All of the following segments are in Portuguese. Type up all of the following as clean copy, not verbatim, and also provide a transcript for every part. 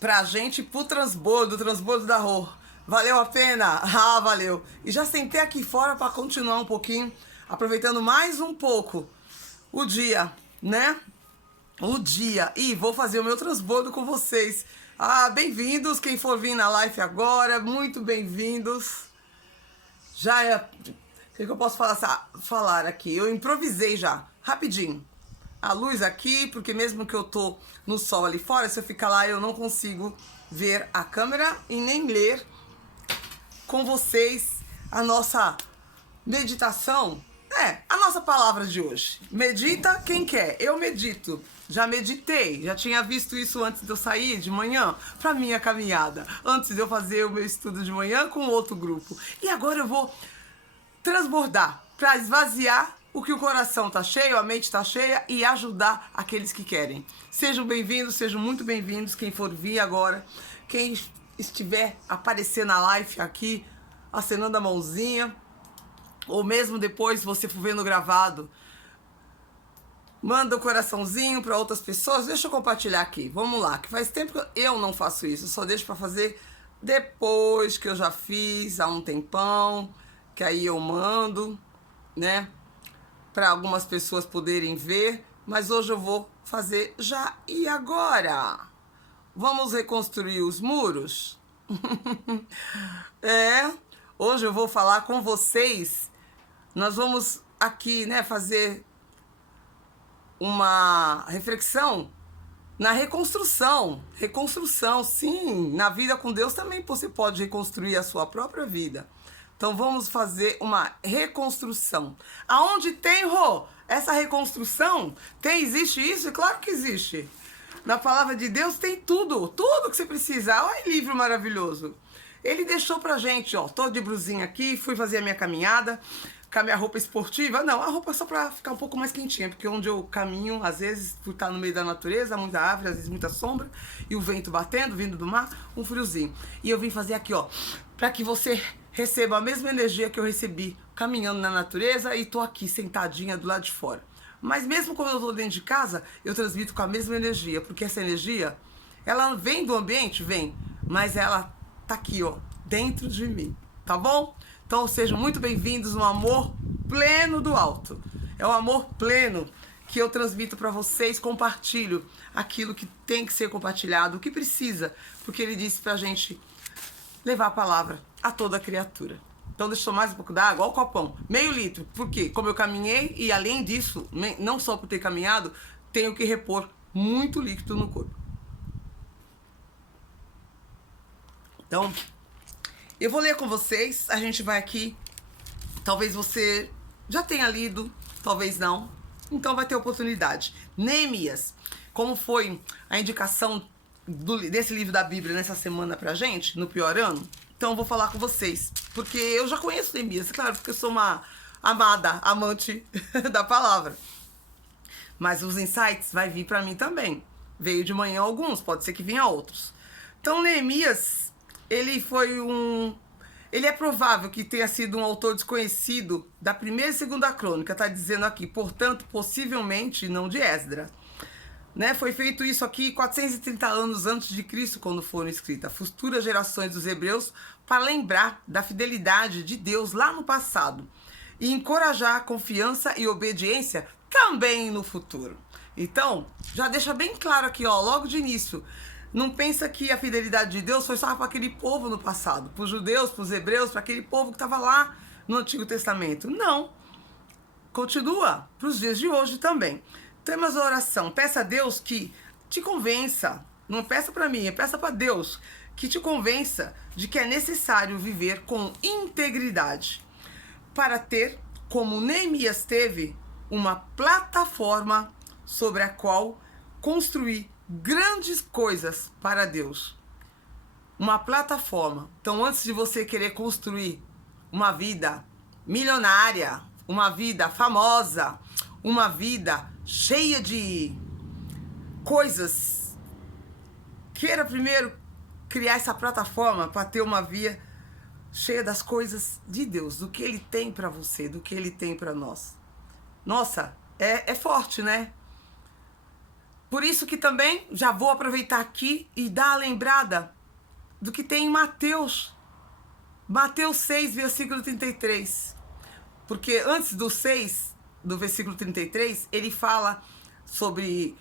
pra gente, pro transbordo, da rua. Valeu a pena? Ah, valeu. E já sentei aqui fora para continuar um pouquinho, aproveitando mais um pouco o dia, né? O dia. E vou fazer o meu transbordo com vocês. Ah, bem-vindos, quem for vir na live agora, muito bem-vindos. Já é... O que eu posso falar aqui? Eu improvisei já, rapidinho. A luz aqui, porque mesmo que eu tô no sol ali fora, se eu ficar lá eu não consigo ver a câmera e nem ler com vocês a nossa meditação. A nossa palavra de hoje. Medita quem quer. Eu medito. Já meditei, já tinha visto isso antes de eu sair de manhã para minha caminhada, antes de eu fazer o meu estudo de manhã com outro grupo. E agora eu vou transbordar para esvaziar o que o coração tá cheio, a mente tá cheia e ajudar aqueles que querem. Sejam bem-vindos, sejam muito bem-vindos, quem for vir agora, quem estiver aparecendo na live aqui, acenando a mãozinha, ou mesmo depois você for vendo gravado, manda o coraçãozinho para outras pessoas. Deixa eu compartilhar aqui, vamos lá, que faz tempo que eu não faço isso, só deixo para fazer depois que eu já fiz há um tempão, que aí eu mando, né, para algumas pessoas poderem ver, mas hoje eu vou fazer já. E agora? Vamos reconstruir os muros? Hoje eu vou falar com vocês, nós vamos aqui, né, fazer uma reflexão na reconstrução. Reconstrução, sim, na vida com Deus também você pode reconstruir a sua própria vida. Então vamos fazer uma reconstrução. Aonde tem, Rô, essa reconstrução? Existe isso? Claro que existe. Na palavra de Deus tem tudo que você precisa. Olha que livro maravilhoso. Ele deixou pra gente, ó, tô de brusinha aqui, fui fazer a minha caminhada com a minha roupa esportiva. Não, a roupa é só pra ficar um pouco mais quentinha, porque onde eu caminho, às vezes, por estar no meio da natureza, muita árvore, às vezes muita sombra, e o vento batendo, vindo do mar, um friozinho. E eu vim fazer aqui, ó, pra que você receba a mesma energia que eu recebi caminhando na natureza e tô aqui sentadinha do lado de fora. Mas mesmo quando eu tô dentro de casa, eu transmito com a mesma energia, porque essa energia, ela vem do ambiente? Vem, mas ela tá aqui, ó, dentro de mim, tá bom? Então sejam muito bem-vindos no amor pleno do alto. É o amor pleno que eu transmito para vocês, compartilho aquilo que tem que ser compartilhado, o que precisa, porque ele disse pra gente levar a palavra a toda criatura. Então deixa eu tomar mais um pouco d'água, olha o copão, meio litro, porque como eu caminhei e além disso, não só por ter caminhado, tenho que repor muito líquido no corpo. Então, eu vou ler com vocês, a gente vai aqui, talvez você já tenha lido, talvez não, então vai ter oportunidade. Neemias, como foi a indicação desse livro da Bíblia nessa semana pra gente, no pior ano, então eu vou falar com vocês, porque eu já conheço Neemias, claro, porque eu sou uma amante da palavra, mas os insights vai vir pra mim também, veio de manhã alguns, pode ser que venha outros. Então Neemias, ele é provável que tenha sido um autor desconhecido da primeira e segunda crônica, tá dizendo aqui, portanto, possivelmente não de Esdras. Né? Foi feito isso aqui 430 anos antes de Cristo, quando foram escritas futuras gerações dos hebreus, para lembrar da fidelidade de Deus lá no passado e encorajar confiança e obediência também no futuro. Então, já deixa bem claro aqui, ó, logo de início, não pensa que a fidelidade de Deus foi só para aquele povo no passado, para os judeus, para os hebreus, para aquele povo que estava lá no Antigo Testamento. Não. Continua para os dias de hoje também. Temos a oração. Peça a Deus que te convença. Não peça para mim, peça para Deus que te convença de que é necessário viver com integridade para ter, como Neemias teve, uma plataforma sobre a qual construir grandes coisas para Deus. Uma plataforma. Então, antes de você querer construir uma vida milionária, uma vida famosa, uma vida cheia de coisas, queira primeiro criar essa plataforma para ter uma vida cheia das coisas de Deus, do que Ele tem para você, do que Ele tem para nós. Nossa, é forte, né? Por isso que também já vou aproveitar aqui e dar a lembrada do que tem em Mateus 6, versículo 33. Porque antes do 6, do versículo 33, ele fala sobre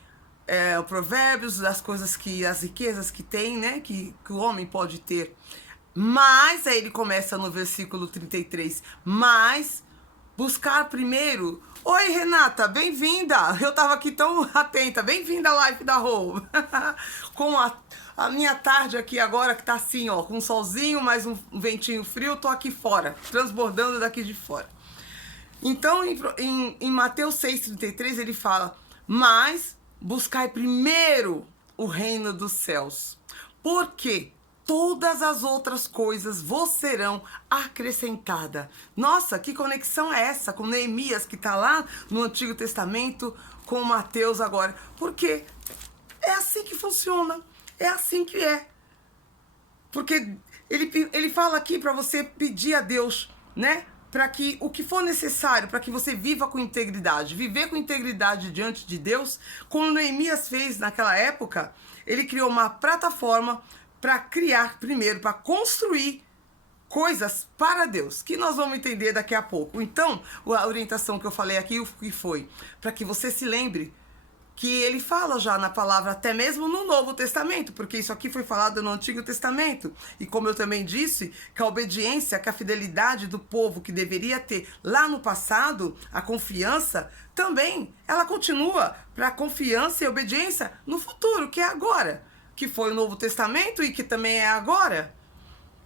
provérbios, das coisas que, as riquezas que tem, né, que o homem pode ter. Mas, aí ele começa no versículo 33, mas buscar primeiro... Oi, Renata, bem-vinda! Eu tava aqui tão atenta, bem-vinda à live da Rô! Com a minha tarde aqui agora, que tá assim, ó, com um solzinho, mais um ventinho frio, tô aqui fora, transbordando daqui de fora. Então, em Mateus 6,33, ele fala, mas buscai primeiro o reino dos céus, porque todas as outras coisas vos serão acrescentadas. Nossa, que conexão é essa com Neemias, que está lá no Antigo Testamento, com Mateus agora? Porque é assim que funciona, é assim que é. Porque ele fala aqui para você pedir a Deus, né? Para que o que for necessário, para que você viva com integridade. Viver com integridade diante de Deus, como Neemias fez naquela época, ele criou uma plataforma para criar primeiro, para construir coisas para Deus, que nós vamos entender daqui a pouco. Então, a orientação que eu falei aqui, o que foi? Para que você se lembre que ele fala já na palavra, até mesmo no Novo Testamento, porque isso aqui foi falado no Antigo Testamento. E como eu também disse, que a obediência, que a fidelidade do povo que deveria ter lá no passado, a confiança, também ela continua para a confiança e obediência no futuro, que é agora, que foi o Novo Testamento e que também é agora.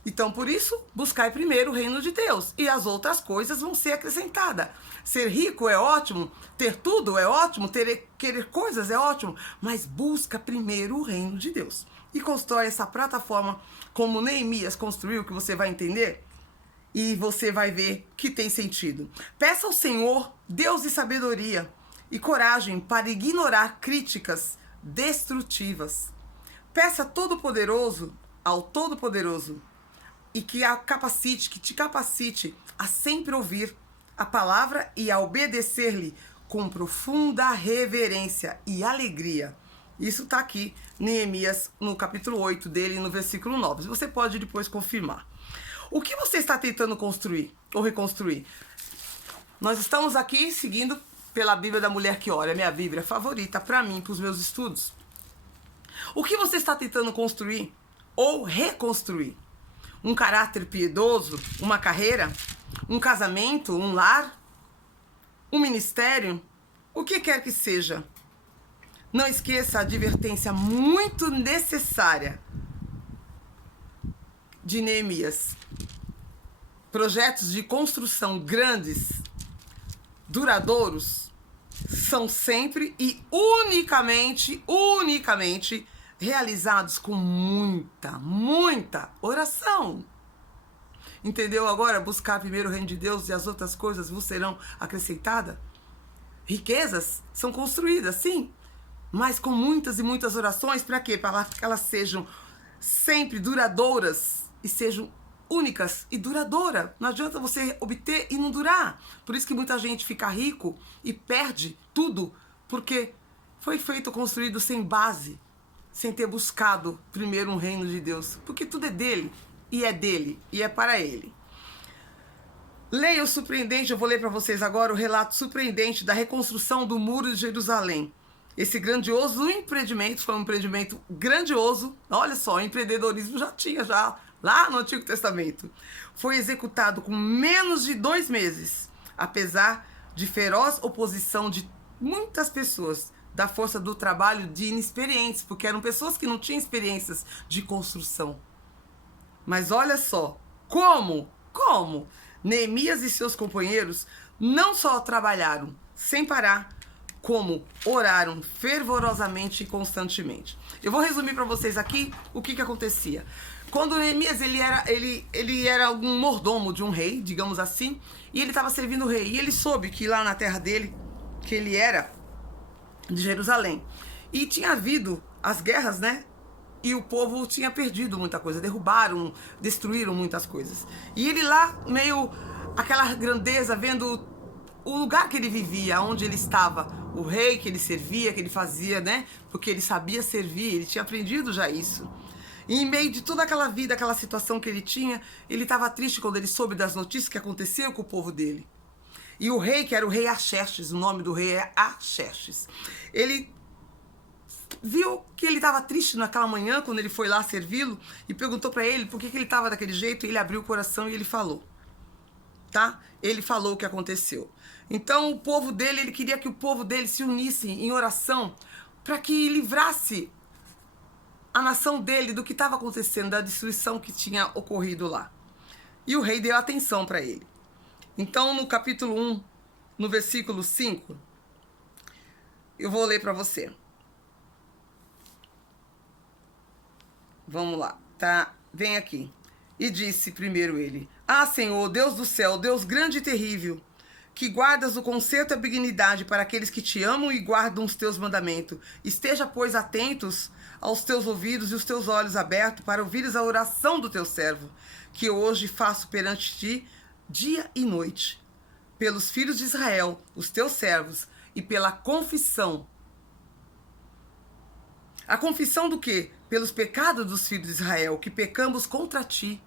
Então, por isso, buscai primeiro o reino de Deus e as outras coisas vão ser acrescentadas. Ser rico é ótimo, ter tudo é ótimo, querer coisas é ótimo, mas busca primeiro o reino de Deus. E constrói essa plataforma como Neemias construiu, que você vai entender e você vai ver que tem sentido. Peça ao Senhor Deus de sabedoria e coragem para ignorar críticas destrutivas. Peça ao Todo-Poderoso e que te capacite a sempre ouvir a palavra e a obedecer-lhe com profunda reverência e alegria. Isso está aqui, Neemias, no capítulo 8 dele, no versículo 9. Você pode depois confirmar. O que você está tentando construir ou reconstruir? Nós estamos aqui seguindo pela Bíblia da Mulher que Ora, minha Bíblia favorita para mim, para os meus estudos. O que você está tentando construir ou reconstruir? Um caráter piedoso, uma carreira, um casamento, um lar, um ministério, o que quer que seja. Não esqueça a advertência muito necessária de Neemias. Projetos de construção grandes, duradouros, são sempre e unicamente realizados com muita oração. Entendeu agora? Buscar primeiro o reino de Deus e as outras coisas vos serão acrescentadas. Riquezas são construídas, sim, mas com muitas e muitas orações. Para quê? Para que elas sejam sempre duradouras e sejam únicas e duradouras. Não adianta você obter e não durar. Por isso que muita gente fica rico e perde tudo, porque foi feito, construído sem base, sem ter buscado primeiro um reino de Deus, porque tudo é dele e é para ele. Leia o surpreendente, eu vou ler para vocês agora o relato surpreendente da reconstrução do Muro de Jerusalém. Esse grandioso empreendimento foi um empreendimento grandioso. Olha só, empreendedorismo já tinha lá no Antigo Testamento. Foi executado com menos de 2 meses, apesar de feroz oposição de muitas pessoas da força do trabalho de inexperientes, porque eram pessoas que não tinham experiências de construção. Mas olha só, como Neemias e seus companheiros não só trabalharam sem parar, como oraram fervorosamente e constantemente. Eu vou resumir para vocês aqui o que acontecia. Quando Neemias ele era um mordomo de um rei, digamos assim, e ele estava servindo o rei, e ele soube que lá na terra dele, que ele era de Jerusalém, e tinha havido as guerras, né? E o povo tinha perdido muita coisa, derrubaram, destruíram muitas coisas. E ele lá, meio aquela grandeza, vendo o lugar que ele vivia, onde ele estava, o rei que ele servia, que ele fazia, né? Porque ele sabia servir, ele tinha aprendido já isso. E em meio de toda aquela vida, aquela situação que ele tinha, ele estava triste quando ele soube das notícias que aconteciam com o povo dele. E o rei, que era o rei Axerxes, o nome do rei é Axerxes, ele viu que ele estava triste naquela manhã, quando ele foi lá servi-lo, e perguntou para ele por que ele estava daquele jeito, e ele abriu o coração e ele falou, tá? Ele falou o que aconteceu. Então o povo dele, ele queria que o povo dele se unisse em oração para que livrasse a nação dele do que estava acontecendo, da destruição que tinha ocorrido lá. E o rei deu atenção para ele. Então no capítulo 1, no versículo 5, eu vou ler para você. Vamos lá, tá? Vem aqui. E disse primeiro ele: Ah, Senhor, Deus do céu, Deus grande e terrível, que guardas o conserto e a benignidade para aqueles que te amam e guardam os teus mandamentos. Esteja, pois, atentos aos teus ouvidos e os teus olhos abertos para ouvires a oração do teu servo, que hoje faço perante ti dia e noite, pelos filhos de Israel, os teus servos, e pela confissão. A confissão do quê? Pelos pecados dos filhos de Israel, que pecamos contra ti.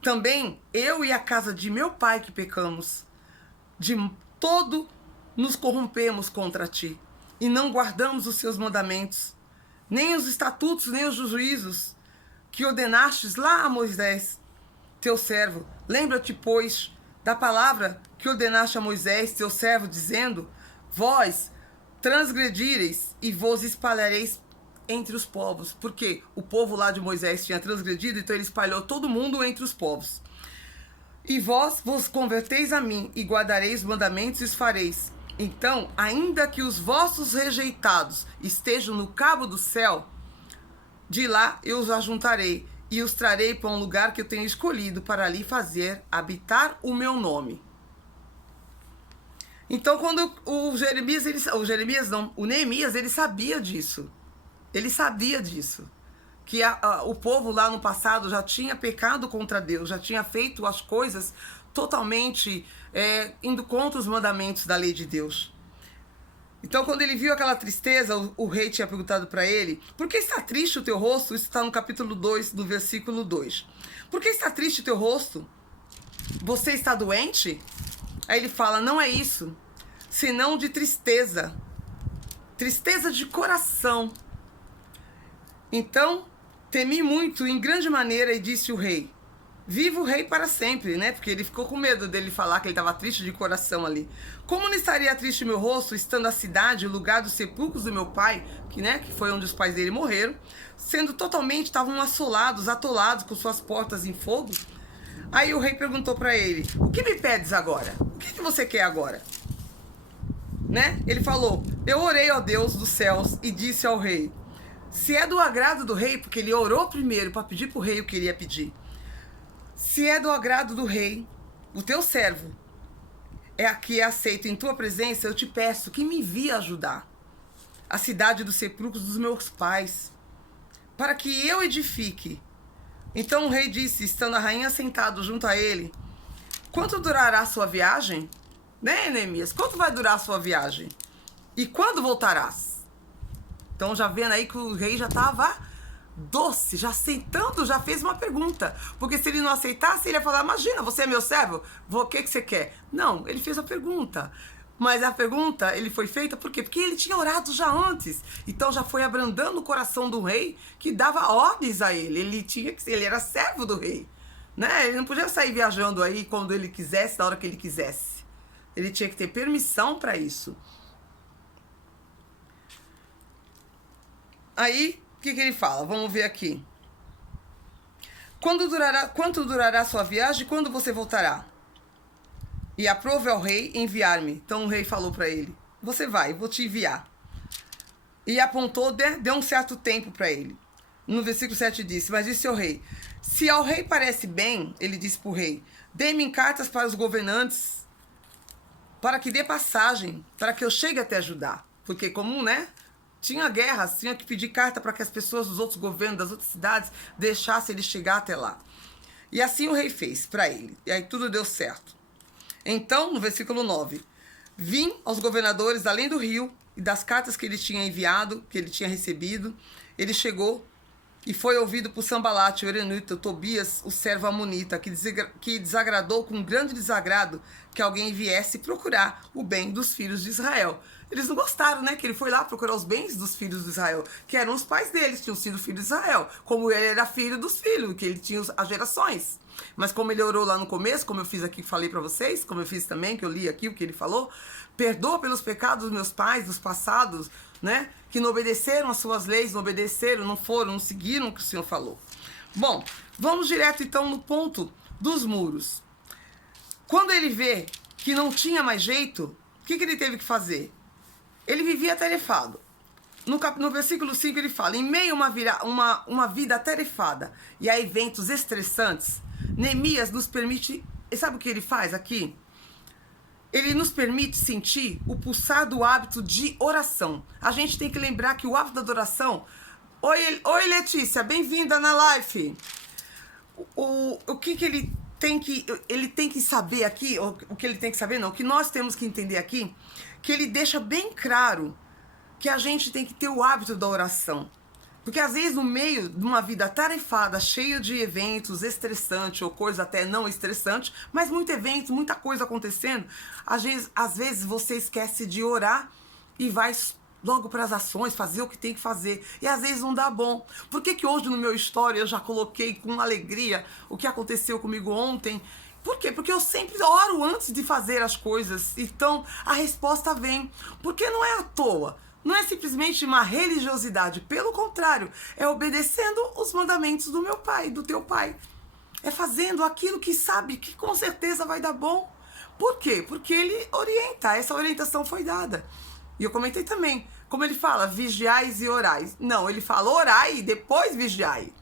Também eu e a casa de meu pai que pecamos. De todo nos corrompemos contra ti. E não guardamos os seus mandamentos, nem os estatutos, nem os juízos que ordenastes lá a Moisés, teu servo. Lembra-te, pois, da palavra que ordenaste a Moisés, teu servo, dizendo: Vós transgredireis e vos espalhareis entre os povos, porque o povo lá de Moisés tinha transgredido, então ele espalhou todo mundo entre os povos. E vós vos converteis a mim, e guardareis os mandamentos e os fareis. Então, ainda que os vossos rejeitados estejam no cabo do céu, de lá eu os ajuntarei, e os trarei para um lugar que eu tenho escolhido, para ali fazer habitar o meu nome. Então, quando o Neemias, ele sabia disso. Ele sabia disso, que o povo lá no passado já tinha pecado contra Deus, já tinha feito as coisas totalmente indo contra os mandamentos da lei de Deus. Então, quando ele viu aquela tristeza, o rei tinha perguntado para ele: por que está triste o teu rosto? Isso está no capítulo 2, no versículo 2. Por que está triste o teu rosto? Você está doente? Aí ele fala: não é isso, senão de tristeza. Tristeza de coração. Então, temi muito em grande maneira, e disse o rei: viva o rei para sempre, né? Porque ele ficou com medo dele falar que ele estava triste de coração ali. Como não estaria triste meu rosto, estando a cidade, o lugar dos sepulcros do meu pai, que foi onde os pais dele morreram, sendo totalmente, estavam assolados, atolados, com suas portas em fogo? Aí o rei perguntou para ele: o que me pedes agora? O que você quer agora? Né? Ele falou: eu orei ao Deus dos céus e disse ao rei: se é do agrado do rei, porque ele orou primeiro para pedir para o rei o que ele ia pedir. Se é do agrado do rei, o teu servo é aqui aceito em tua presença, eu te peço que me envie ajudar a cidade dos sepulcros dos meus pais, para que eu edifique. Então o rei disse, estando a rainha sentado junto a ele: quanto durará a sua viagem? Né, Neemias? Quanto vai durar a sua viagem? E quando voltarás? Então já vendo aí que o rei já estava doce, já aceitando, já fez uma pergunta. Porque se ele não aceitasse, ele ia falar: imagina, você é meu servo, o que você quer? Não, ele fez a pergunta. Mas a pergunta, ele foi feita por quê? Porque ele tinha orado já antes. Então já foi abrandando o coração do rei, que dava ordens a ele. Ele era servo do rei, né? Ele não podia sair viajando aí quando ele quisesse, na hora que ele quisesse. Ele tinha que ter permissão para isso. Aí, o que ele fala? Vamos ver aqui. Quanto durará a sua viagem e quando você voltará? E aprove ao rei enviar-me. Então o rei falou para ele: você vai, vou te enviar. E apontou, deu um certo tempo para ele. No versículo 7 disse: mas disse ao rei: se ao rei parece bem, ele disse para o rei: dê-me cartas para os governantes, para que dê passagem, para que eu chegue até Judá. Porque como, né? Tinha guerras, tinha que pedir carta para que as pessoas dos outros governos, das outras cidades, deixassem ele chegar até lá. E assim o rei fez para ele. E aí tudo deu certo. Então, no versículo 9: vim aos governadores além do rio e das cartas que ele tinha enviado, que ele tinha recebido. Ele chegou e foi ouvido por Sambalate, o Euronita, Tobias, o servo amonita, que desagradou com grande desagrado que alguém viesse procurar o bem dos filhos de Israel. Eles não gostaram, né? Que ele foi lá procurar os bens dos filhos de Israel, que eram os pais deles, tinham sido filhos de Israel. Como ele era filho dos filhos, que ele tinha as gerações. Mas como ele orou lá no começo, como eu fiz aqui, falei pra vocês, como eu fiz também, que eu li aqui o que ele falou, perdoa pelos pecados dos meus pais, dos passados, né? Que não obedeceram as suas leis, não obedeceram, não foram, não seguiram o que o Senhor falou. Bom, vamos direto então no ponto dos muros. Quando ele vê que não tinha mais jeito, o que ele teve que fazer? Ele vivia atarefado. No versículo 5 ele fala, em meio a uma vida atarefada e a eventos estressantes, Neemias nos permite, sabe o que ele faz aqui? Ele nos permite sentir o pulsar do hábito de oração. A gente tem que lembrar que o hábito da oração... Oi Letícia, bem-vinda na live. O que ele tem que saber aqui, o que ele tem que saber não, o que nós temos que entender aqui, que ele deixa bem claro que a gente tem que ter o hábito da oração. Porque às vezes no meio de uma vida tarefada, cheia de eventos estressantes ou coisa até não estressante, mas muito evento, muita coisa acontecendo, às vezes você esquece de orar e vai logo para as ações, fazer o que tem que fazer. E às vezes não dá bom. Por que hoje no meu story eu já coloquei com alegria o que aconteceu comigo ontem? Por quê? Porque eu sempre oro antes de fazer as coisas. Então a resposta vem. Porque não é à toa. Não é simplesmente uma religiosidade, pelo contrário, é obedecendo os mandamentos do meu pai, do teu pai. É fazendo aquilo que sabe que com certeza vai dar bom. Por quê? Porque ele orienta, essa orientação foi dada. E eu comentei também, como ele fala, vigiais e orais. Não, ele fala orai e depois vigiai.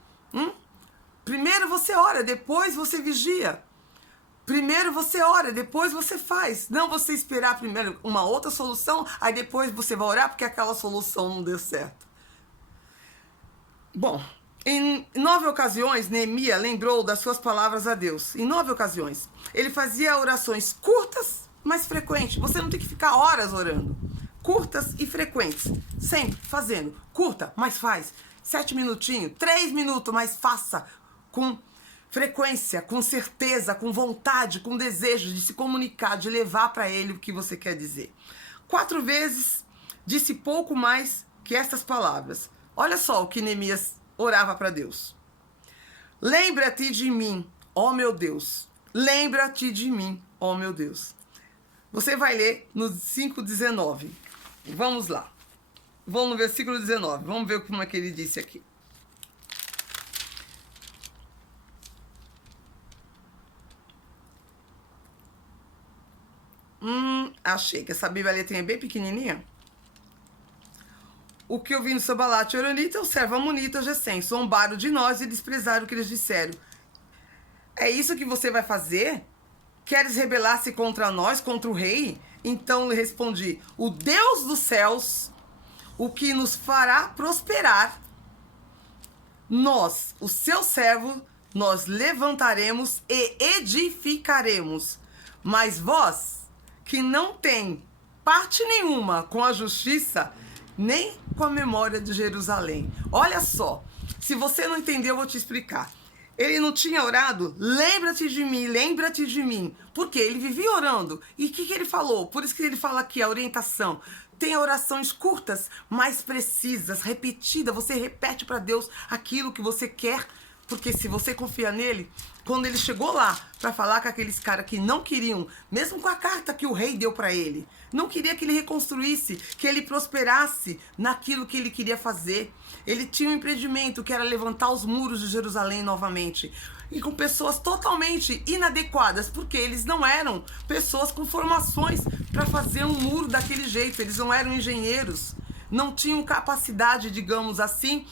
Primeiro você ora, depois você vigia. Primeiro você ora, depois você faz. Não você esperar primeiro uma outra solução, aí depois você vai orar porque aquela solução não deu certo. Bom, em 9 ocasiões, Neemias lembrou das suas palavras a Deus. Em 9 ocasiões. Ele fazia orações curtas, mas frequentes. Você não tem que ficar horas orando. Curtas e frequentes. Sempre fazendo. Curta, mas faz. 7 minutinhos, 3 minutos, mas faça com frequência, com certeza, com vontade, com desejo de se comunicar, de levar para ele o que você quer dizer. 4 vezes disse pouco mais que estas palavras. Olha só o que Neemias orava para Deus. Lembra-te de mim, ó meu Deus. Lembra-te de mim, ó meu Deus. Você vai ler no 5:19. Vamos lá. Vamos no versículo 19. Vamos ver como é que ele disse aqui. Achei que essa Bíblia letrinha é bem pequenininha. O que eu vi no Sambalate Euronita, o servo amonita Gesem, zombaram de nós e desprezaram o que eles disseram. É isso que você vai fazer? Queres rebelar-se contra nós, contra o rei? Então lhe respondi, o Deus dos céus, o que nos fará prosperar, nós, o seu servo, nós levantaremos e edificaremos. Mas vós, que não tem parte nenhuma com a justiça, nem com a memória de Jerusalém. Olha só, se você não entendeu, eu vou te explicar. Ele não tinha orado, lembra-te de mim, lembra-te de mim. Porque ele vivia orando. E o que ele falou? Por isso que ele fala aqui, a orientação. Tem orações curtas, mais precisas, repetidas. Você repete para Deus aquilo que você quer. Porque se você confia nele, quando ele chegou lá para falar com aqueles caras que não queriam, mesmo com a carta que o rei deu para ele, não queria que ele reconstruísse, que ele prosperasse naquilo que ele queria fazer. Ele tinha um empreendimento que era levantar os muros de Jerusalém novamente. E com pessoas totalmente inadequadas, porque eles não eram pessoas com formações para fazer um muro daquele jeito. Eles não eram engenheiros, não tinham capacidade, digamos assim,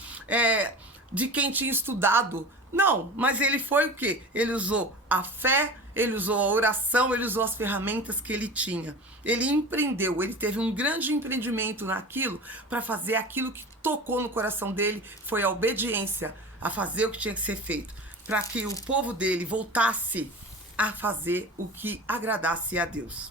de quem tinha estudado. Não, mas ele foi o quê? Ele usou a fé, ele usou a oração, ele usou as ferramentas que ele tinha. Ele empreendeu, ele teve um grande empreendimento naquilo para fazer aquilo que tocou no coração dele, foi a obediência a fazer o que tinha que ser feito, para que o povo dele voltasse a fazer o que agradasse a Deus.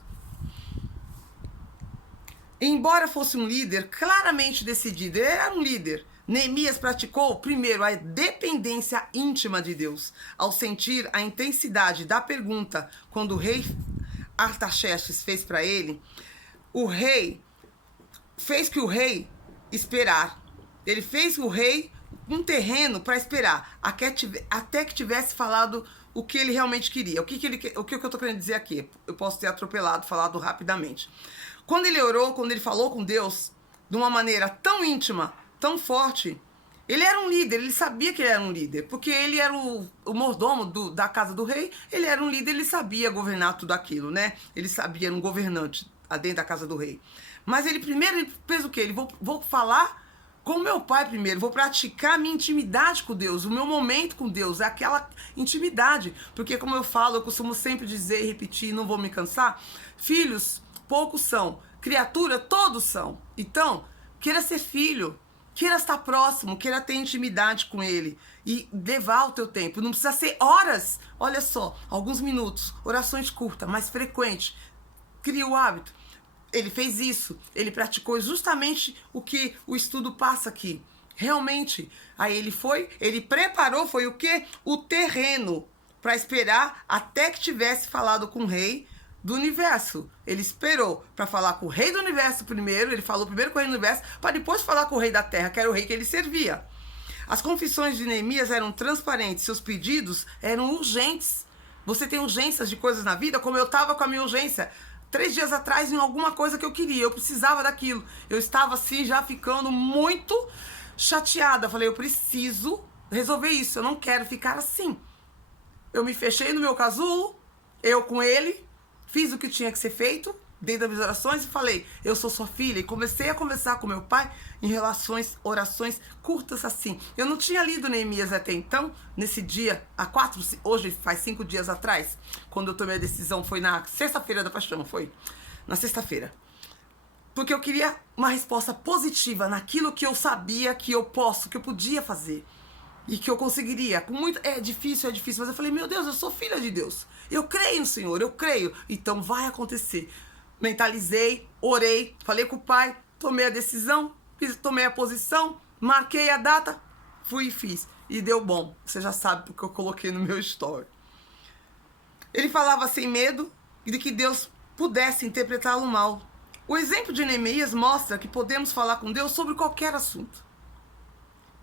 Embora fosse um líder claramente decidido, ele era um líder. Neemias praticou, primeiro, a dependência íntima de Deus, ao sentir a intensidade da pergunta quando o rei Artaxerxes fez para ele, o rei fez que o rei esperar. Ele fez o rei um terreno para esperar, até que tivesse falado o que ele realmente queria. O que eu tô querendo dizer aqui? Eu posso ter atropelado, falado rapidamente. Quando ele orou, quando ele falou com Deus de uma maneira tão íntima, tão forte, ele era um líder, ele sabia que ele era um líder, porque ele era o mordomo da casa do rei, ele era um líder, ele sabia governar tudo aquilo, né? Ele sabia, era um governante dentro da casa do rei. Mas ele fez o quê? Ele vou falar com o meu pai primeiro, vou praticar a minha intimidade com Deus, o meu momento com Deus, é aquela intimidade. Porque como eu falo, eu costumo sempre dizer e repetir, não vou me cansar, filhos poucos são, criatura todos são. Então, queira ser filho, queira estar próximo, queira ter intimidade com ele e levar o teu tempo. Não precisa ser horas, olha só, alguns minutos, orações curtas, mas frequentes. Cria o hábito. Ele fez isso, ele praticou justamente o que o estudo passa aqui. Realmente, aí ele preparou, foi o quê? O terreno para esperar até que tivesse falado com o rei do universo. Ele esperou para falar com o rei do universo primeiro, ele falou primeiro com o rei do universo, para depois falar com o rei da terra, que era o rei que ele servia. As confissões de Neemias eram transparentes, seus pedidos eram urgentes. Você tem urgências de coisas na vida, como eu estava com a minha urgência 3 dias atrás em alguma coisa que eu queria, eu precisava daquilo. Eu estava assim já ficando muito chateada. Falei, eu preciso resolver isso, eu não quero ficar assim. Eu me fechei no meu casulo, eu com ele, fiz o que tinha que ser feito, dentro das minhas orações e falei, eu sou sua filha. E comecei a conversar com meu pai em orações curtas assim. Eu não tinha lido Neemias até então, nesse dia, hoje faz 5 dias atrás, quando eu tomei a decisão, foi na sexta-feira da paixão, foi na sexta-feira. Porque eu queria uma resposta positiva naquilo que eu sabia que eu podia fazer. E que eu conseguiria, com muito... É difícil, mas eu falei, meu Deus, eu sou filha de Deus. Eu creio no Senhor, eu creio. Então vai acontecer. Mentalizei, orei, falei com o pai, tomei a decisão, tomei a posição, marquei a data, fui e fiz. E deu bom. Você já sabe porque eu coloquei no meu story. Ele falava sem medo de que Deus pudesse interpretá-lo mal. O exemplo de Neemias mostra que podemos falar com Deus sobre qualquer assunto.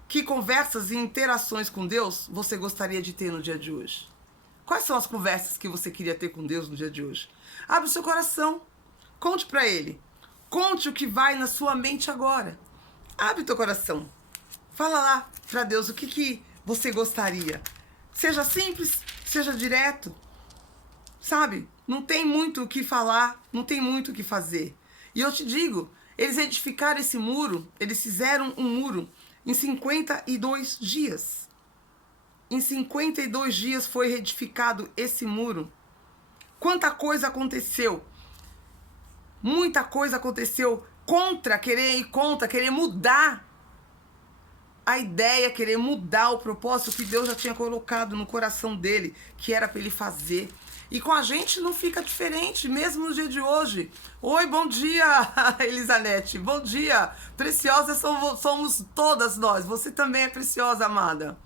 Que conversas e interações com Deus você gostaria de ter no dia de hoje? Quais são as conversas que você queria ter com Deus no dia de hoje? Abre o seu coração. Conte para Ele. Conte o que vai na sua mente agora. Abre o teu coração. Fala lá para Deus o que você gostaria. Seja simples, seja direto. Sabe? Não tem muito o que falar, não tem muito o que fazer. E eu te digo, eles edificaram esse muro, eles fizeram um muro em 52 dias. Em 52 dias foi edificado esse muro. Quanta coisa aconteceu. Muita coisa aconteceu querer mudar a ideia, querer mudar o propósito que Deus já tinha colocado no coração dele, que era para ele fazer. E com a gente não fica diferente, mesmo no dia de hoje. Oi, bom dia, Elisanete. Bom dia. Preciosas somos todas nós. Você também é preciosa, amada.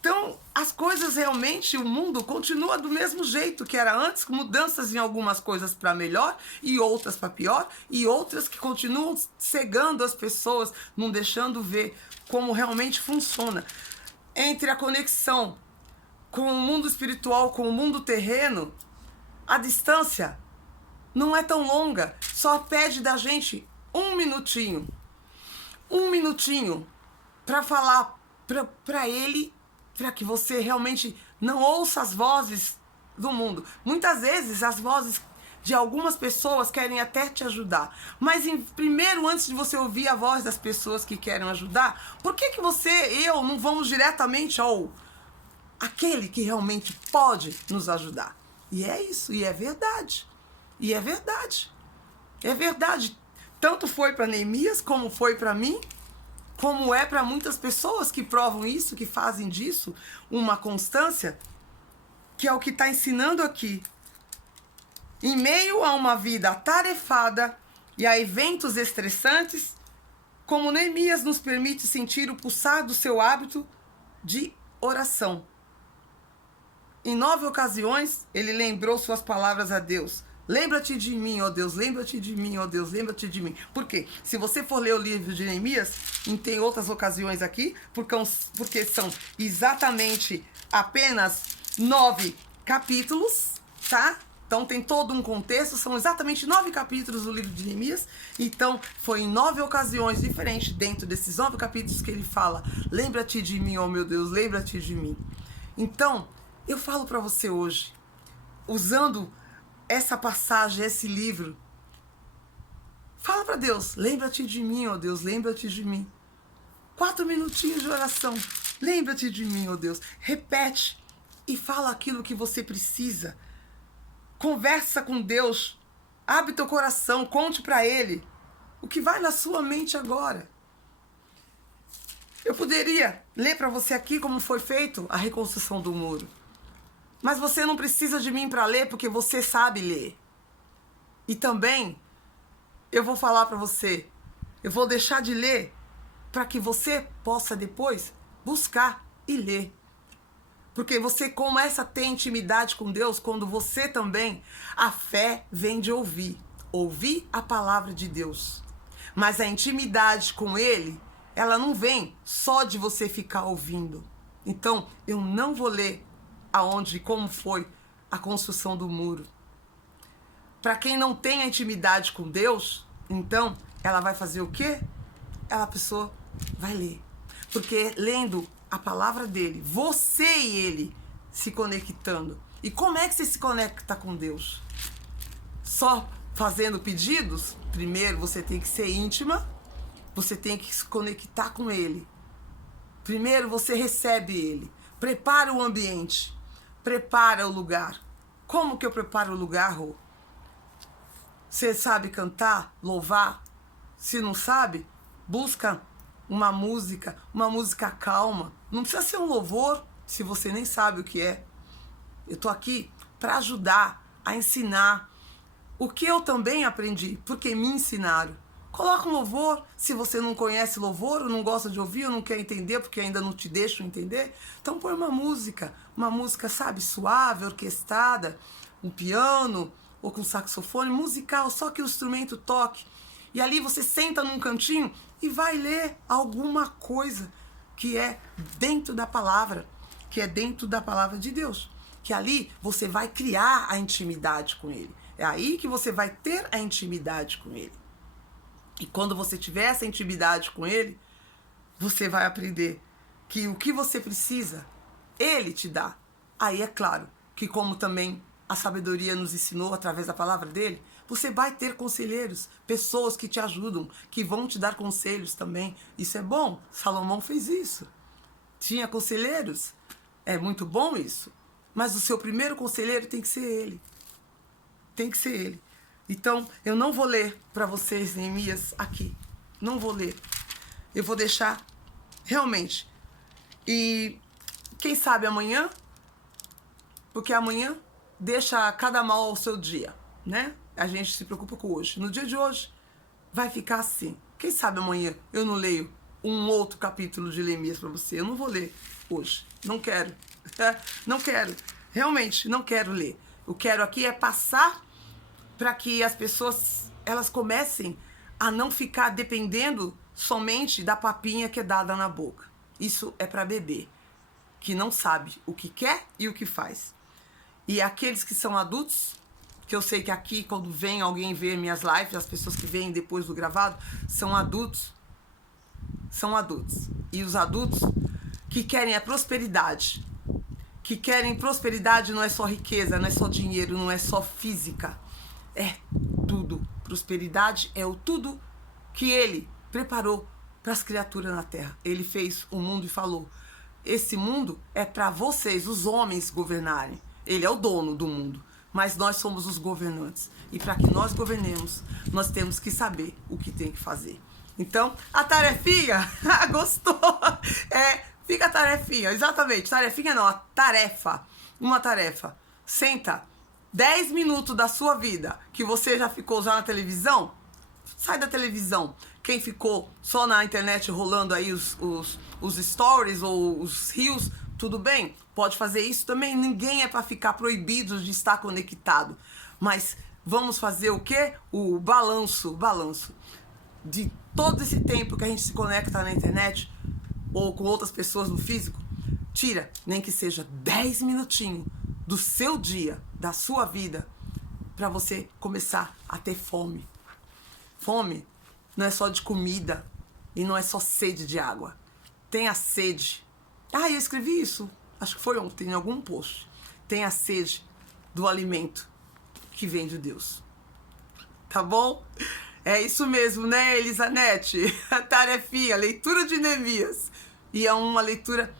Então, as coisas realmente, o mundo continua do mesmo jeito que era antes, com mudanças em algumas coisas para melhor e outras para pior, e outras que continuam cegando as pessoas, não deixando ver como realmente funciona. Entre a conexão com o mundo espiritual, com o mundo terreno, a distância não é tão longa, só pede da gente um minutinho para falar para ele, para que você realmente não ouça as vozes do mundo. Muitas vezes as vozes de algumas pessoas querem até te ajudar, mas primeiro, antes de você ouvir a voz das pessoas que querem ajudar, por que eu não vamos diretamente ao aquele que realmente pode nos ajudar? E é isso, e é verdade. E é verdade. É verdade. Tanto foi para Neemias, como foi para mim, como é para muitas pessoas que provam isso, que fazem disso uma constância, que é o que está ensinando aqui. Em meio a uma vida atarefada E aí, eventos estressantes, como Neemias nos permite sentir o pulsar do seu hábito de oração. Em 9 ocasiões, ele lembrou suas palavras a Deus. Lembra-te de mim, ó Deus, lembra-te de mim, ó Deus, lembra-te de mim. Por quê? Se você for ler o livro de Neemias, e tem outras ocasiões aqui, porque são exatamente apenas 9 capítulos, tá? Então tem todo um contexto, são exatamente 9 capítulos do livro de Neemias. Então foi em 9 ocasiões diferentes dentro desses 9 capítulos que ele fala: lembra-te de mim, ó meu Deus, lembra-te de mim. Então, eu falo para você hoje, usando essa passagem, esse livro, fala para Deus: lembra-te de mim, ó Deus, lembra-te de mim. 4 minutinhos de oração. Lembra-te de mim, ó Deus. Repete e fala aquilo que você precisa. Conversa com Deus. Abre teu coração, conte para Ele o que vai na sua mente agora. Eu poderia ler para você aqui como foi feito a reconstrução do muro. Mas você não precisa de mim para ler, porque você sabe ler. E também, eu vou falar para você, eu vou deixar de ler para que você possa depois buscar e ler. Porque você começa a ter intimidade com Deus quando você também, a fé vem de ouvir a palavra de Deus. Mas a intimidade com Ele, ela não vem só de você ficar ouvindo. Então, eu não vou ler aonde e como foi a construção do muro. Para quem não tem a intimidade com Deus, então ela vai fazer o quê? A pessoa vai ler. Porque lendo a palavra dele, você e ele se conectando. E como é que você se conecta com Deus? Só fazendo pedidos? Primeiro você tem que ser íntima, você tem que se conectar com ele. Primeiro você recebe ele, prepara o ambiente, prepara o lugar. Como que eu preparo o lugar, Rô? Você sabe cantar, louvar? Se não sabe, busca uma música calma. Não precisa ser um louvor se você nem sabe o que é. Eu tô aqui para ajudar, a ensinar o que eu também aprendi, porque me ensinaram. Coloca um louvor, se você não conhece louvor, ou não gosta de ouvir, ou não quer entender, porque ainda não te deixam entender. Então põe uma música, sabe, suave, orquestrada, um piano, ou com saxofone, musical, só que o instrumento toque. E ali você senta num cantinho e vai ler alguma coisa que é dentro da palavra, que é dentro da palavra de Deus. Que ali você vai criar a intimidade com Ele. É aí que você vai ter a intimidade com Ele. E quando você tiver essa intimidade com Ele, você vai aprender que o que você precisa, Ele te dá. Aí é claro que, como também a sabedoria nos ensinou através da palavra dele, você vai ter conselheiros, pessoas que te ajudam, que vão te dar conselhos também. Isso é bom. Salomão fez isso. Tinha conselheiros. É muito bom isso. Mas o seu primeiro conselheiro tem que ser ele. Tem que ser ele. Então, eu não vou ler para vocês, Neemias, aqui. Não vou ler. Eu vou deixar realmente. E quem sabe amanhã, porque amanhã deixa cada mal ao seu dia, né? A gente se preocupa com hoje. No dia de hoje, vai ficar assim. Quem sabe amanhã eu não leio um outro capítulo de Neemias para você. Eu não vou ler hoje. Não quero. Não quero. Realmente, não quero ler. Eu quero aqui é passar para que as pessoas elas comecem a não ficar dependendo somente da papinha que é dada na boca. Isso é para bebê, que não sabe o que quer e o que faz. E aqueles que são adultos, que eu sei que aqui, quando vem alguém ver minhas lives, as pessoas que vêm depois do gravado, são adultos. São adultos. E os adultos que querem a prosperidade. Que querem prosperidade não é só riqueza, não é só dinheiro, não é só física. É tudo. Prosperidade é o tudo que ele preparou para as criaturas na Terra. Ele fez o mundo e falou: esse mundo é para vocês, os homens, governarem. Ele é o dono do mundo, mas nós somos os governantes. E para que nós governemos, nós temos que saber o que tem que fazer. Então, a tarefinha, gostou? Fica a tarefinha, exatamente. Tarefinha não, a tarefa. Uma tarefa. Senta 10 minutos da sua vida que você já ficou já na televisão, sai da televisão. Quem ficou só na internet rolando aí os stories ou os reels, tudo bem, pode fazer isso também. Ninguém é para ficar proibido de estar conectado. Mas vamos fazer o quê? O balanço de todo esse tempo que a gente se conecta na internet ou com outras pessoas no físico. Tira, nem que seja 10 minutinhos do seu dia, da sua vida, para você começar a ter fome. Fome não é só de comida e não é só sede de água. Tenha sede. Eu escrevi isso, acho que foi ontem em algum post. Tenha sede do alimento que vem de Deus. Tá bom? É isso mesmo, né, Elisanete? A tarefinha, leitura de Neemias. E é uma leitura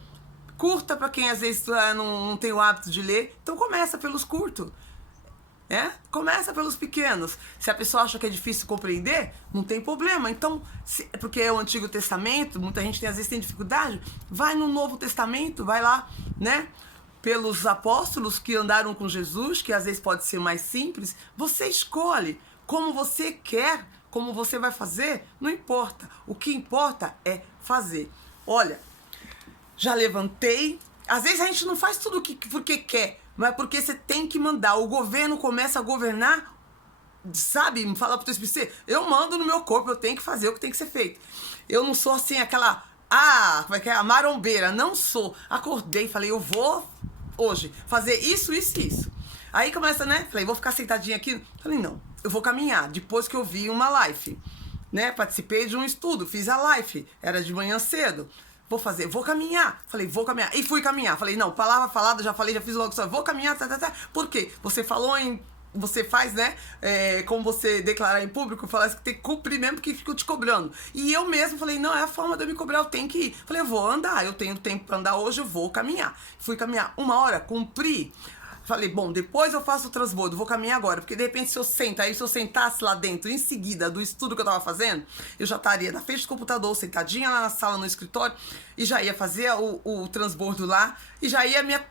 curta para quem às vezes não tem o hábito de ler. Então começa pelos curtos. Começa pelos pequenos. Se a pessoa acha que é difícil compreender, não tem problema. Então, porque é o Antigo Testamento, muita gente às vezes tem dificuldade, vai no Novo Testamento, vai lá, né? Pelos apóstolos que andaram com Jesus, que às vezes pode ser mais simples. Você escolhe como você quer, como você vai fazer, não importa. O que importa é fazer. Olha, já levantei. Às vezes a gente não faz tudo porque quer, mas porque você tem que mandar. O governo começa a governar, sabe? Fala pro teu espírito, eu mando no meu corpo, eu tenho que fazer o que tem que ser feito. Eu não sou assim, aquela, como é que é? A marombeira, não sou. Acordei, falei, eu vou hoje fazer isso, isso e isso. Aí começa, né? Falei, vou ficar sentadinha aqui. Falei, não, eu vou caminhar. Depois que eu vi uma live, né? Participei de um estudo, fiz a live, era de manhã cedo. Vou caminhar. Falei, vou caminhar. E fui caminhar. Falei, não, palavra falada, já falei, já fiz logo só. Vou caminhar, Por quê? Você falou você faz, né? Como você declarar em público, falar que tem que cumprir mesmo, porque ficam te cobrando. E eu mesmo falei, não, é a forma de eu me cobrar, eu tenho que ir. Falei, eu vou andar, eu tenho tempo pra andar hoje, eu vou caminhar. Fui caminhar 1 hora, cumpri. Falei, bom, depois eu faço o transbordo, vou caminhar agora, porque de repente se eu sentasse lá dentro, em seguida do estudo que eu tava fazendo, eu já estaria na frente do computador, sentadinha lá na sala, no escritório, e já ia fazer o transbordo lá, e já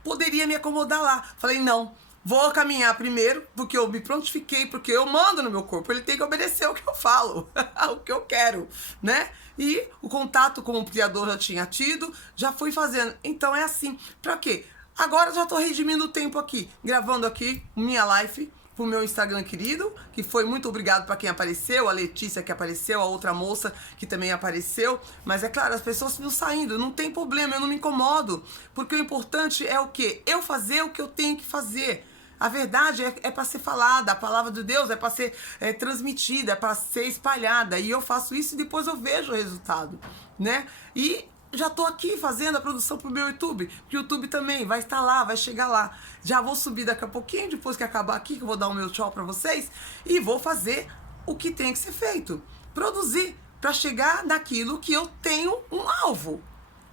poderia me acomodar lá. Falei, não, vou caminhar primeiro, porque eu me prontifiquei, porque eu mando no meu corpo, ele tem que obedecer o que eu falo, o que eu quero, né? E o contato com o Criador já tinha tido, já fui fazendo. Então é assim, pra quê? Agora eu já tô redimindo o tempo aqui, gravando aqui minha live pro meu Instagram querido, que foi muito obrigado para quem apareceu, a Letícia que apareceu, a outra moça que também apareceu, mas é claro, as pessoas estão saindo, não tem problema, eu não me incomodo, porque o importante é o quê? Eu fazer o que eu tenho que fazer. A verdade é para ser falada, a palavra de Deus é para ser transmitida, é para ser espalhada, e eu faço isso e depois eu vejo o resultado, né? E já tô aqui fazendo a produção pro meu YouTube, que o YouTube também vai estar lá, vai chegar lá. Já vou subir daqui a pouquinho, depois que acabar aqui, que eu vou dar o meu tchau pra vocês, e vou fazer o que tem que ser feito. Produzir, pra chegar naquilo que eu tenho um alvo.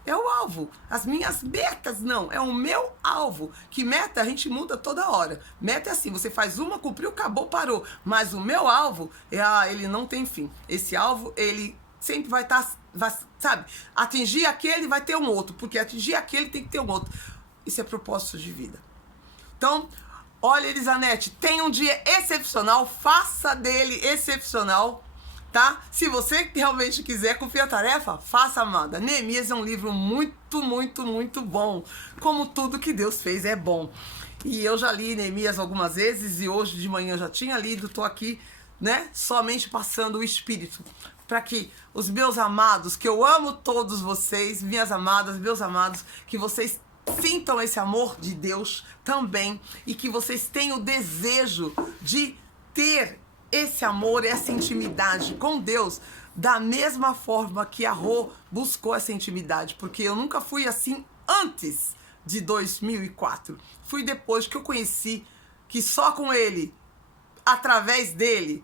É o alvo. As minhas metas não, é o meu alvo. Que meta a gente muda toda hora. Meta é assim, você faz uma, cumpriu, acabou, parou. Mas o meu alvo, ele não tem fim. Esse alvo, ele sempre vai estar, sabe? Atingir aquele, vai ter um outro. Porque atingir aquele, tem que ter um outro. Isso é propósito de vida. Então, olha, Elisanete, tenha um dia excepcional. Faça dele excepcional. Tá? Se você realmente quiser cumprir a tarefa, faça, amada. Neemias é um livro muito, muito, muito bom. Como tudo que Deus fez é bom. E eu já li Neemias algumas vezes e hoje de manhã já tinha lido. Tô aqui, né? Somente passando o Espírito. Para que os meus amados, que eu amo todos vocês, minhas amadas, meus amados, que vocês sintam esse amor de Deus também e que vocês tenham o desejo de ter esse amor, essa intimidade com Deus, da mesma forma que a Rô buscou essa intimidade, porque eu nunca fui assim antes de 2004. Fui depois que eu conheci que só com Ele, através dele,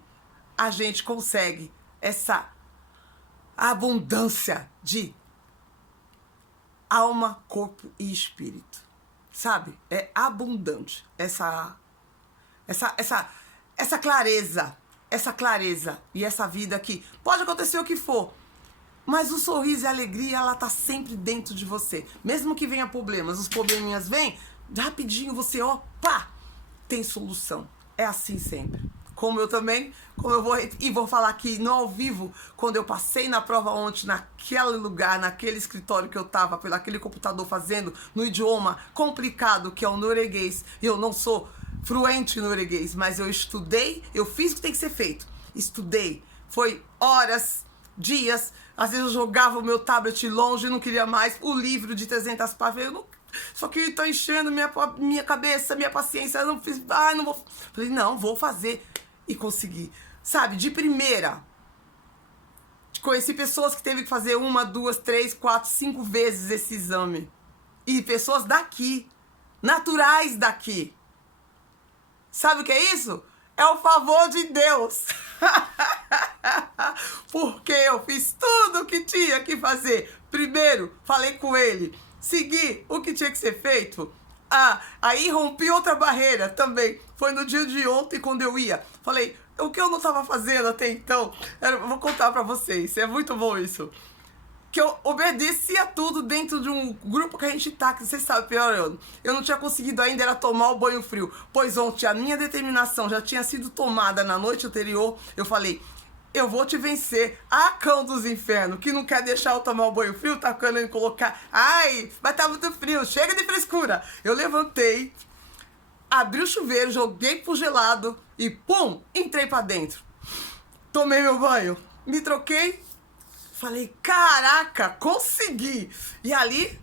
a gente consegue essa abundância de alma, corpo e espírito. Sabe? É abundante essa clareza e essa vida aqui. Pode acontecer o que for, mas o sorriso e a alegria, ela tá sempre dentro de você. Mesmo que venha problemas, os probleminhas vêm, rapidinho você, pá, tem solução. É assim sempre. como eu também, como eu vou falar aqui no ao vivo, quando eu passei na prova ontem, naquele lugar, naquele escritório que eu tava, pelo aquele computador fazendo, no idioma complicado que é o norueguês, e eu não sou fluente em norueguês, mas eu estudei, eu fiz o que tem que ser feito, estudei, foi horas, dias, às vezes eu jogava o meu tablet longe, não queria mais, o livro de 300 páginas, eu não, só que tá enchendo minha cabeça, minha paciência, eu não fiz, não vou, falei, não, vou fazer, e consegui, sabe, de primeira. Conheci pessoas que teve que fazer 1, 2, 3, 4, 5 vezes esse exame, e pessoas daqui, naturais daqui. Sabe o que é isso? É o favor de Deus. Porque eu fiz tudo o que tinha que fazer. Primeiro, falei com ele. Segui o que tinha que ser feito. Aí rompi outra barreira também. Foi no dia de ontem quando eu ia. Falei, o que eu não estava fazendo até então? Eu vou contar pra vocês. É muito bom isso. Que eu obedecia tudo dentro de um grupo que a gente tá, que vocês sabem, pior eu não tinha conseguido ainda era tomar o banho frio, pois ontem a minha determinação já tinha sido tomada na noite anterior, eu falei, eu vou te vencer, cão dos infernos, que não quer deixar eu tomar o banho frio, tá querendo colocar, ai, vai tá muito frio, chega de frescura. Eu levantei, abri o chuveiro, joguei pro gelado e pum, entrei pra dentro. Tomei meu banho, me troquei, falei, caraca, consegui! E ali,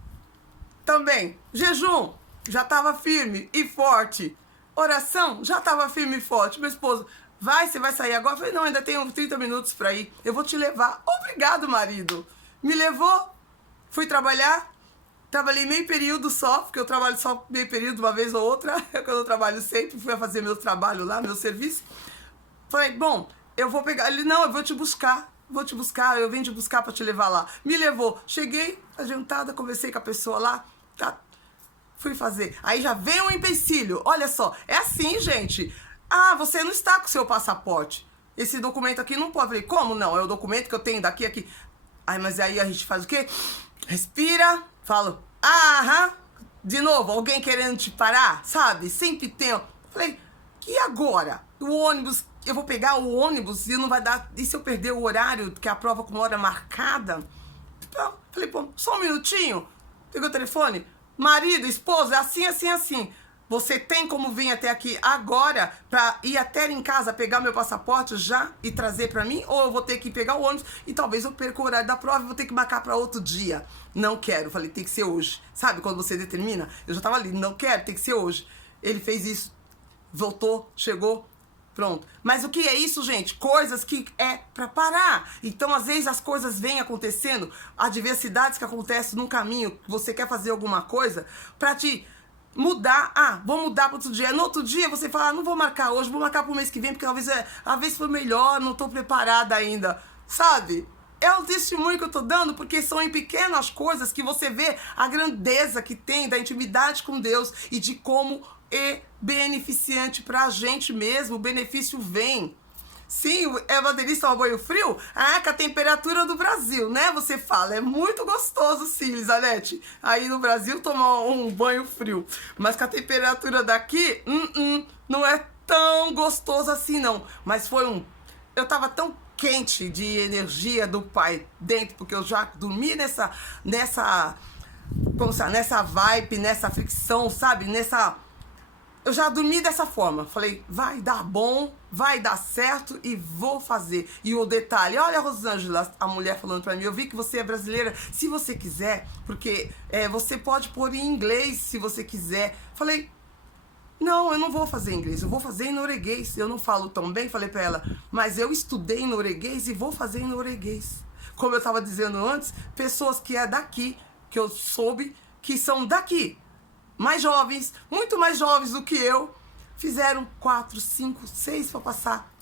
também, jejum, já tava firme e forte. Oração, já tava firme e forte. Meu esposo, você vai sair agora? Eu falei, não, ainda tenho 30 minutos pra ir. Eu vou te levar. Obrigado, marido. Me levou, fui trabalhar. Trabalhei meio período só, porque eu trabalho só meio período, uma vez ou outra. Quando eu trabalho sempre, fui a fazer meu trabalho lá, meu serviço. Falei, bom, eu vou pegar. Ele, não, eu vou te buscar. Vou te buscar, eu venho te buscar pra te levar lá. Me levou. Cheguei, adiantada, conversei com a pessoa lá. Tá. Fui fazer. Aí já veio um empecilho. Olha só, é assim, gente. Você não está com o seu passaporte. Esse documento aqui não pode. Falei, como não? É o documento que eu tenho daqui, aqui. Mas aí a gente faz o quê? Respira, falo, de novo, alguém querendo te parar, sabe? Sempre tem. Falei, e agora? O ônibus, eu vou pegar o ônibus e não vai dar. E se eu perder o horário, que é a prova com hora marcada? Falei, pô, só um minutinho. Pegou o telefone. Marido, esposa, assim, assim, assim. Você tem como vir até aqui agora pra ir até em casa pegar meu passaporte já e trazer pra mim? Ou eu vou ter que pegar o ônibus e talvez eu perca o horário da prova e vou ter que marcar pra outro dia? Não quero. Falei, tem que ser hoje. Sabe quando você determina? Eu já tava ali, não quero, tem que ser hoje. Ele fez isso, voltou, chegou, pronto. Mas o que é isso, gente? Coisas que é pra parar. Então, às vezes, as coisas vêm acontecendo, adversidades que acontecem no caminho, você quer fazer alguma coisa pra te mudar, vou mudar para outro dia. No outro dia você fala, não vou marcar hoje, vou marcar pro mês que vem, porque talvez foi melhor, não tô preparada ainda, sabe? É o testemunho que eu tô dando, porque são em pequenas coisas que você vê a grandeza que tem da intimidade com Deus e de como é beneficiante pra gente mesmo, o benefício vem. Sim, é uma delícia tomar banho frio? Com a temperatura do Brasil, né? Você fala, é muito gostoso sim, Elizabeth. Aí no Brasil tomar um banho frio. Mas com a temperatura daqui, não é tão gostoso assim não. Mas eu tava tão quente de energia do Pai dentro, porque eu já dormi nessa vibe, nessa fricção, sabe? Eu já dormi dessa forma. Falei, vai dar bom, vai dar certo e vou fazer. E o detalhe, olha a Rosângela, a mulher falando pra mim, eu vi que você é brasileira, se você quiser, porque você pode pôr em inglês se você quiser. Falei, não, eu não vou fazer em inglês, eu vou fazer em norueguês. Eu não falo tão bem, falei pra ela, mas eu estudei em norueguês e vou fazer em norueguês. Como eu tava dizendo antes, pessoas que é daqui, que eu soube que são daqui, mais jovens, muito mais jovens do que eu, fizeram 4, 5, 6 para passar.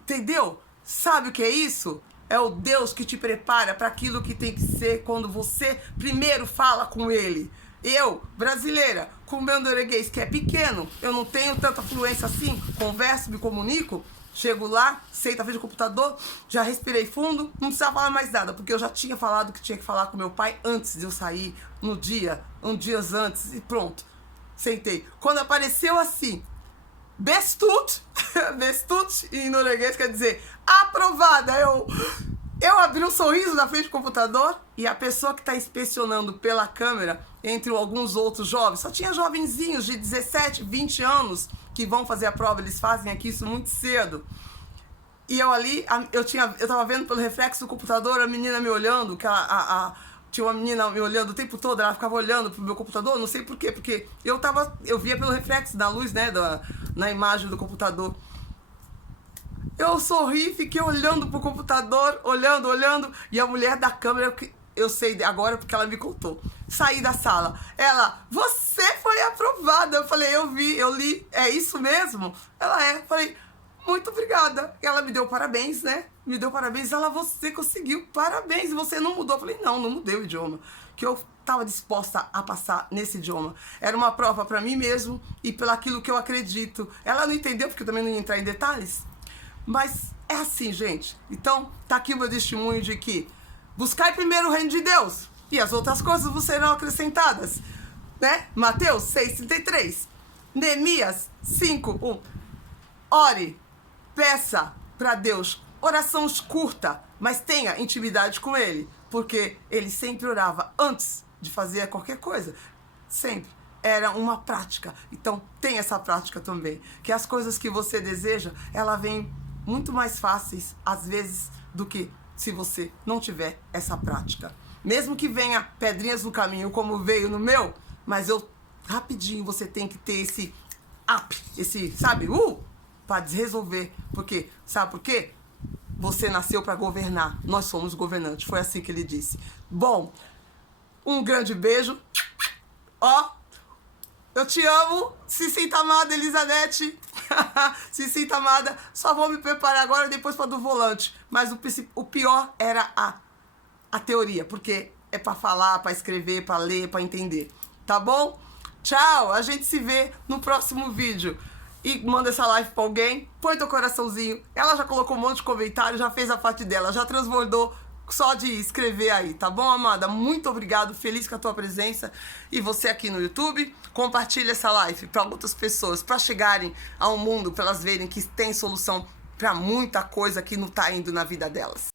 Entendeu? Sabe o que é isso? É o Deus que te prepara para aquilo que tem que ser quando você primeiro fala com Ele. Eu, brasileira, com o meu norueguês que é pequeno, eu não tenho tanta fluência assim, converso, me comunico, chego lá, sento à frente do computador, já respirei fundo, não precisava falar mais nada, porque eu já tinha falado que tinha que falar com meu pai antes de eu sair, dias antes, e pronto, sentei. Quando apareceu assim, bestut, bestut em norueguês quer dizer aprovada. Eu abri um sorriso na frente do computador e a pessoa que está inspecionando pela câmera, entre alguns outros jovens, só tinha jovenzinhos de 17, 20 anos que vão fazer a prova, eles fazem aqui isso muito cedo. E eu ali, eu tava vendo pelo reflexo do computador a menina me olhando, que tinha uma menina me olhando o tempo todo, ela ficava olhando pro meu computador, não sei por quê, porque eu via pelo reflexo da luz, né, na imagem do computador. Eu sorri, fiquei olhando pro computador, olhando, e a mulher da câmera, eu sei agora porque ela me contou. Saí da sala, ela, você foi aprovada. Eu falei, eu li, é isso mesmo? Ela falei, muito obrigada. Ela me deu parabéns, né? Me deu parabéns, ela, você conseguiu, parabéns, você não mudou. Eu falei, não mudei o idioma, que eu estava disposta a passar nesse idioma. Era uma prova para mim mesmo e pelo aquilo que eu acredito. Ela não entendeu, porque eu também não ia entrar em detalhes. Mas é assim, gente. Então, tá aqui o meu testemunho de que buscai primeiro o reino de Deus e as outras coisas vos serão acrescentadas, né? Mateus 6,33. Neemias 5:1. Ore, peça para Deus. Oração curta, mas tenha intimidade com Ele, porque ele sempre orava antes de fazer qualquer coisa. Sempre. Era uma prática. Então, tem essa prática também. Que as coisas que você deseja, ela vem muito mais fáceis, às vezes, do que se você não tiver essa prática. Mesmo que venha pedrinhas no caminho, como veio no meu, mas rapidinho você tem que ter esse sabe, para resolver. Porque, sabe por quê? Você nasceu para governar. Nós somos governantes. Foi assim que ele disse. Bom, um grande beijo. Eu te amo, se sinta amada, Elizabeth. Se sinta amada. Só vou me preparar agora depois para do volante. Mas o pior era a teoria, porque é para falar, para escrever, para ler, para entender. Tá bom? Tchau, a gente se vê no próximo vídeo. E manda essa live para alguém, põe teu coraçãozinho. Ela já colocou um monte de comentário, já fez a parte dela, já transbordou só de escrever aí, tá bom, amada? Muito obrigado, feliz com a tua presença. E você aqui no YouTube, compartilha essa live para outras pessoas, para chegarem ao mundo, para elas verem que tem solução para muita coisa que não tá indo na vida delas.